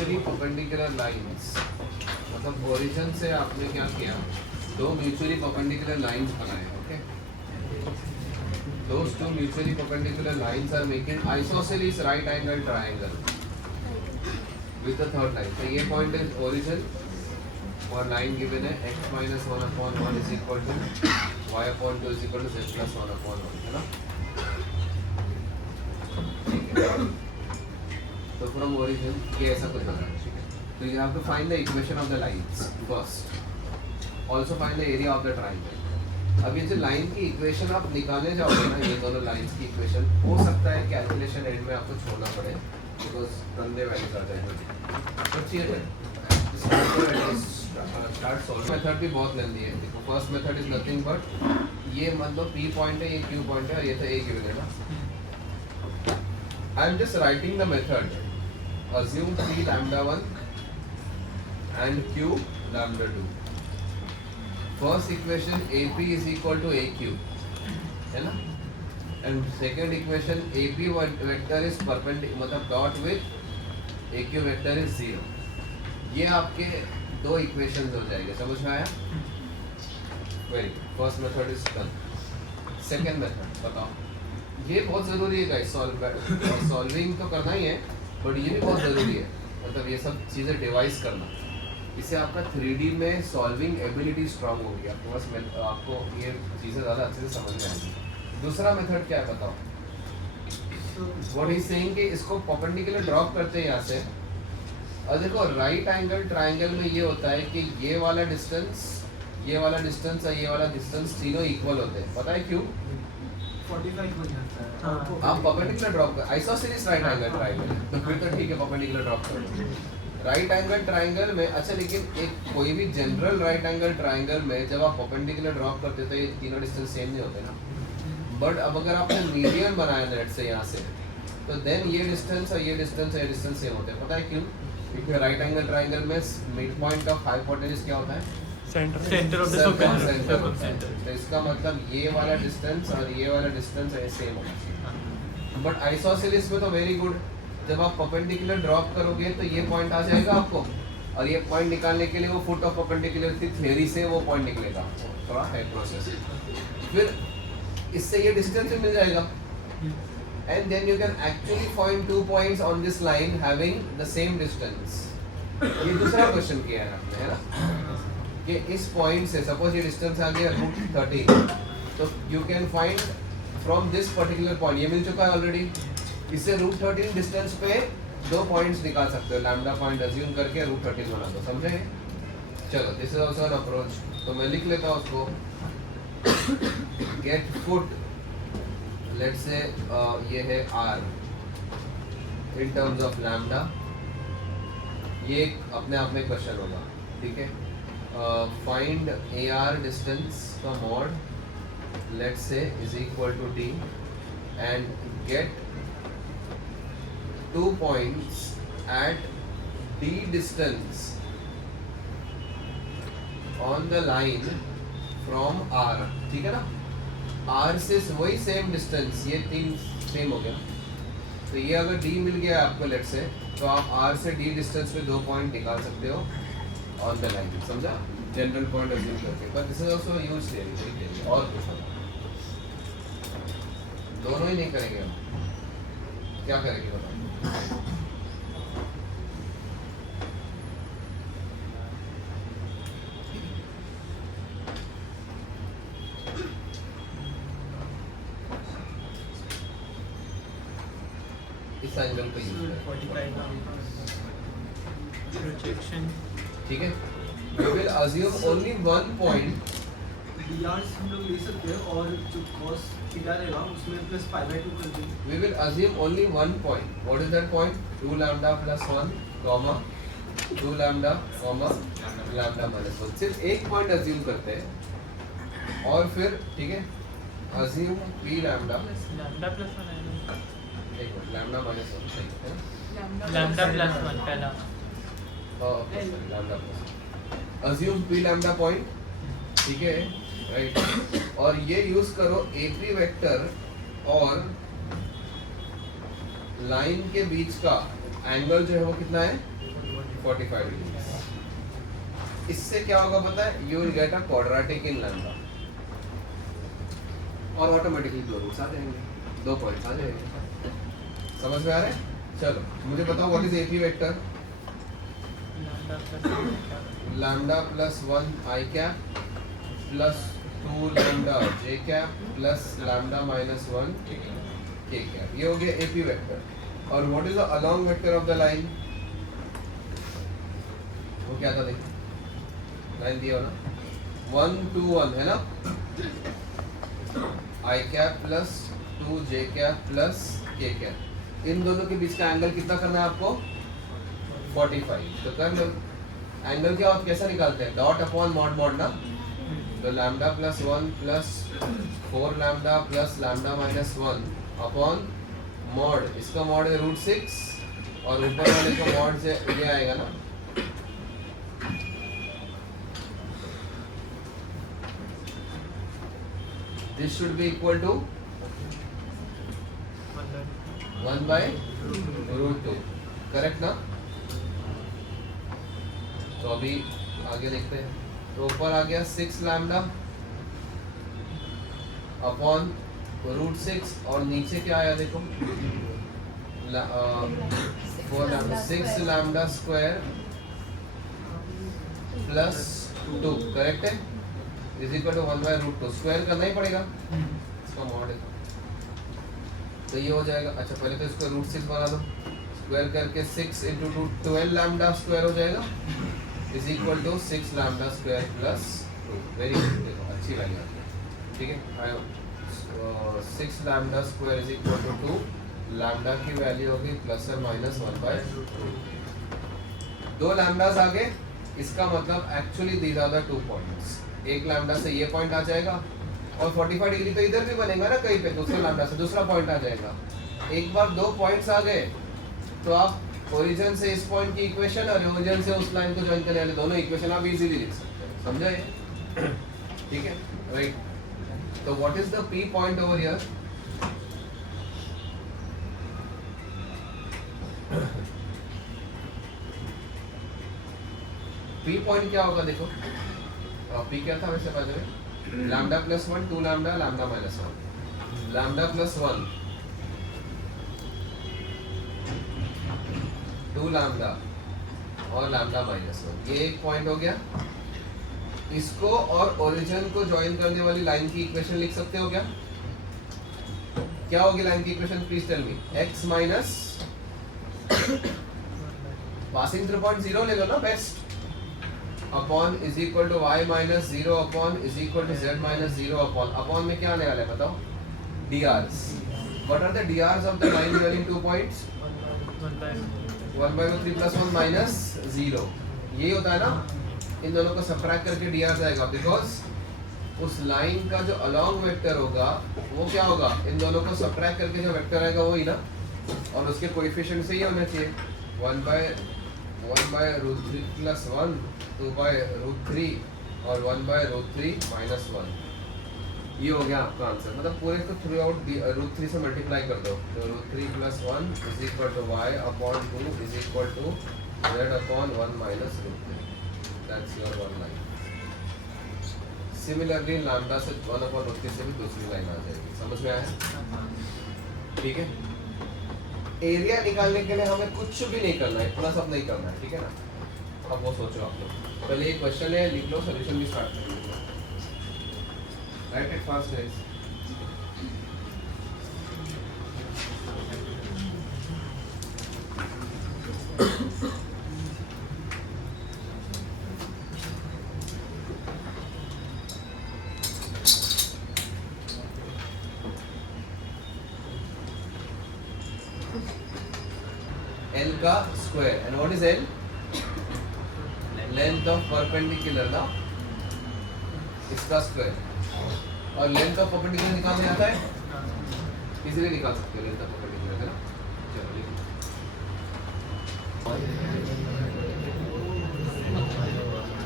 Mutually perpendicular lines, मतलब origin से आपने क्या किया, दो म्यूचुअली परपेंडिकुलर लाइंस बनाए. Okay, those two mutually perpendicular lines are making isosceles right angle triangle with the third line. So ये point is origin और line given है x minus 1/1 is equal to y upon 2 is equal to z plus 1/1, है ना. ठीक है, तो from origin ये ऐसा कुछ बना है. So you have to find the equation of the lines first. Also find the area of the triangle. अब ये जो लाइन की इक्वेशन आप निकालने जाओगे ना, ये दोनों लाइंस की इक्वेशन, हो सकता है कैलकुलेशन एंड में आपको छोड़ना पड़े बिकॉज गंदे वैल्यूज आ जाएंगे. तो चलिए स्टार्ट सॉल्व. मेथड भी बहुत लेंदी है. देखो first method is nothing but ये मतलब पी पॉइंट है, ये क्यू पॉइंट है और ये तो ए गिवन है ना. I am just writing the method. Assume P lambda 1 and Q lambda 2. First equation AP is equal to AQ, है ना. And second equation AP vector is perpendicular, मतलब dot with AQ vector is 0. ये आपके दो equations हो जाएंगे. समझ में आया? Very good. First method is done. Second method बताओ. ये बहुत ज़रूरी है guys. Solving तो करना ही है, but ये भी बहुत ज़रूरी है. मतलब ये सब चीज़ें डिवाइस करना. इससे आपका 3D में सॉल्विंग एबिलिटी स्ट्रांग होगी. आपके पास आपको ये चीज़ें ज़्यादा अच्छे से समझ में आएंगी. दूसरा मेथड क्या है बताओ. व्हाट इज सेइंग कि इसको परपेंडिकुलर ड्रॉप करते हैं यहाँ से. और देखो राइट एंगल ट्राइंगल में ये होता है कि ये वाला डिस्टेंस और ये वाला डिस्टेंस तीनों इक्वल होते हैं. पता है क्यों? 45 हो जाता है. आप परपेंडिकुलर ड्रॉप कर, आइसोसेलेस राइट एंगल ट्राइंगल, तो फिर तो ठीक है परपेंडिकुलर ड्रॉप करो. राइट एंगल ट्राइंगल में अच्छा, लेकिन एक कोई भी जनरल राइट एंगल ट्राइंगल में जब आप परपेंडिकुलर ड्रॉप करते तो ये तीनों डिस्टेंस सेम नहीं होते ना. बट अब अगर आपने मीडियन बनाया लेट से यहाँ से, तो देन ये डिस्टेंस और ये डिस्टेंस सेम होते हैं. पता है क्यों? क्योंकि राइट एंगल ट्राइंगल में मिड पॉइंट ऑफ हाइपोटेन्यूज क्या होता है? Centre of the circle. तो इसका मतलब ये वाला डिस्टेंस और ये वाला डिस्टेंस सेम होगा. बट आइसोसेलेस में तो वेरी गुड, जब आप परपेंडिकुलर ड्रॉप करोगे तो ये पॉइंट आ जाएगा आपको, और ये पॉइंट निकालने के लिए वो फुट ऑफ परपेंडिकुलर की थ्योरी से वो पॉइंट निकलेगा. थोड़ा है प्रोसेस. फिर इससे ये डिस्टेंस भी मिल जाएगा. And then you can actually find 2 points on this line having the same distance. ये दूसरा क्वेश्चन किया है आपने, है ना, कि इस पॉइंट से सपोज ये डिस्टेंस आ गया √13, तो you can find from this particular point, ये मिल चुका है ऑलरेडी. इससे √13 डिस्टेंस पे 2 पॉइंट्स निकाल सकते हो. लैम्डा पॉइंट अज्यूम करके √13 बना दो. समझे? चलो this is also an approach. तो मैं लिख लेता हूँ उसको. गेट फुट लेट्स से ये है r in terms of lambda. ये अपने आप में क्वेश्चन होगा. ठीक है. फाइंड AR डिस्टेंस का mod let's say is equal to d and get 2 points at d distance on the line from r. ठीक है ना. r से वही सेम डिस्टेंस, ये 3 सेम हो गया. तो ये अगर d मिल गया आपको लेट से, तो आप r से d डिस्टेंस पे 2 पॉइंट निकाल सकते हो ऑन द लाइन. समझा? जनरल पॉइंट अज्यूम करके. But this is also used theory. और कुछ दोनों ही नहीं करेंगे हम. क्या करेंगे बताओ? इस एंगल पे यूज करें. प्रोजेक्शन. ठीक है. We will assume only one point. dr हम लोग ले सकते हैं और जो cos थीटा रहेगा उसमें प्लस pi/2 कर देंगे. We will assume only one point. What is that point? 2 lambda plus 1, comma 2 lambda, comma lambda minus 1. सिर्फ एक पॉइंट अज्यूम करते हैं और फिर ठीक है. assume p lambda. Lambda plus 1 है. एक मिनट. lambda minus 1 सही है ना? लैम्डा प्लस 1 पहला. lambda plus 1. assume p lambda point. ठीक है. राइट. और ये यूज करो AP वेक्टर और लाइन के बीच का एंगल जो है वो कितना है? 45 डिग्री। इससे क्या होगा पता है, you will get a quadratic in lambda और ऑटोमेटिकली दो रूट्स आ जाएंगे, 2 पॉइंट्स आ जाएंगे। समझ में आ रहा है? चलो मुझे बताओ what is AP vector. Lambda plus 1 I cap plus 2 lambda J cap plus lambda minus 1 के कैप, ये हो गया एपी वेक्टर। और what is the along vector of the line, वो क्या था देखिए, लाइन दिया हो ना 1 2 1 है ना, आई कैप प्लस 2 जे कैप प्लस के कैप, इन दोनों के बीच का एंगल कितना करना है आपको 45। तो कर लो एंगल क्या होता, कैसा निकालते हैं, डॉट अपॉन मॉड मॉड ना, तो lambda plus 1 plus 4 lambda plus lambda minus 1 upon mod, इसका मॉड है √6 और ऊपर वाले का मॉड से ये आएगा ना, this should be equal to 1/√2, correct ना। तो अभी आगे देखते हैं, तो ऊपर आ गया 6 लैम्डा अपॉन √6 और नीचे क्या आया देखो 4 lambda 6 lambda square plus 2, correct है, इज इक्वल टू 1/√2, स्क्वायर करना ही पड़ेगा, इसका मॉड है तो ये हो जाएगा। अच्छा पहले तो इसको √6 बना दो, स्क्वायर करके 6 × 2 12 लैम्डा स्क्वायर हो जाएगा, is equal to 6 lambda square plus 2। Very good, देखो अच्छी लाइन आती है, ठीक है। 6 lambda square is equal to 2, lambda की वैल्यू होगी प्लस और माइनस 1/2। 2 लैम्डास आ गए, इसका मतलब actually these are the 2 points. एक लैम्डा से ये पॉइंट आ जाएगा और 45 डिग्री तो इधर भी बनेगा ना, कहीं पे दूसरे लैम्डा से दूसरा पॉइंट आ जाएगा। एक बार 2 पॉइंट्स आ गए तो आप ओरिजिन से इस पॉइंट की इक्वेशन और ओरिजिन से उस लाइन को ज्वाइन करने वाले दोनों इक्वेशन आप इजीली लिख सकते हैं, समझा ये? ठीक है, राइट। तो what is the P point over here, P point क्या होगा देखो, पी क्या था वैसे बात में, lambda plus 1 2 lambda lambda minus 1, lambda plus 1 2 lambda और लैम्डा माइनस 1, ये एक पॉइंट हो गया। इसको और ओरिजिन को ज्वाइन करने वाली लाइन की इक्वेशन लिख सकते हो क्या? क्या होगी लाइन की equation, please tell me. x minus passing through point 0 ले लो ना best, upon is equal to y minus 0 upon is equal to z minus 0 upon में क्या आने वाला है बताओ, drs। What are the drs of the line joining 2 points, 1/3 plus 1 minus 0, यही होता है ना। इन दोनों को सबट्रैक्ट करके dr आएगा, बिकॉज उस लाइन का जो अलोंग वेक्टर होगा वो क्या होगा, इन दोनों को सबट्रैक्ट करके जो वेक्टर आएगा वही ना, और उसके कोएफिशिएंट से ही होना चाहिए 1/√3 प्लस 1 2/√3 और 1/√3 माइनस 1, ये हो गया आपका आंसर। मतलब पूरे को थ्रू आउट √3 से मल्टीप्लाई कर दो, तो √3 plus 1 is equal to y upon 2 is equal to z upon 1 minus √3, that's your one line. Similarly lambda से 1/√3 से भी दूसरी लाइन आ जाएगी, समझ में आया? ठीक है, एरिया निकालने के लिए हमें कुछ भी नहीं करना है, इतना सब नहीं करना है, ठीक है ना। अब वो सोचो आप लोग, पहले एक क्वेश्चन है, लिख लो, सॉल्यूशन भी स्टार्ट कर लो, right it fast guys. L का square, and what is L? Length of perpendicular ना, इसका स्क्वायर, और लेंथ ऑफ परपेंडिकुलर निकालने आता है, इजीली निकाल सकते हो लेंथ ऑफ परपेंडिकुलर, है ना। चलो लिखो।